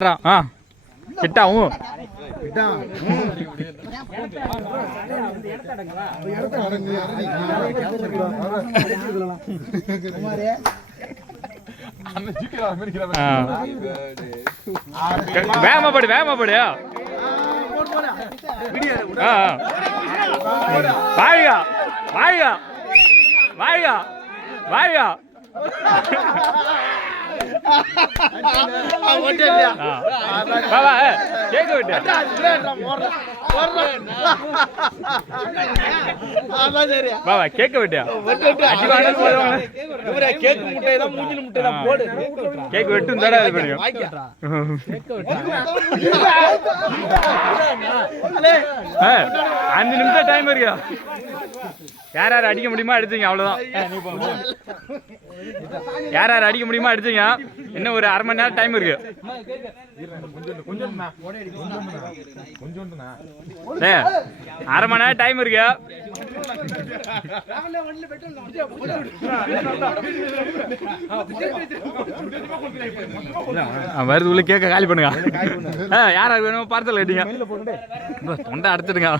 ஆ. கிட்டாவும் வேகமாப்படு வேகமாப்படு வாயா வாயா வாயா வாயா வாய்கா வா கேட்க விட்டு. வா கேட்க விட்டியா அடி முட்டை தான் மூஞ்சில முட்டை தான் போடு கேக் வெட்டும் தடா இது பண்ணியும் ஆ, அஞ்சு நிமிஷம் டைம் இருக்கா யார் யார் அடிக்க முடியுமா அடிச்சீங்க அவ்வளவுதான் யார் யார் அடிக்க முடியுமா அடிச்சீங்க இன்னும் ஒரு அரை மணி நேரம் டைம் இருக்கு அரை மணி நேரம் டைம் இருக்கு வருது உள்ள கேக்க காலி பண்ணுங்க. யார் யார் வேணுமோ பார்சல் கட்டிங்க தொண்டை அடைச்சிடுங்க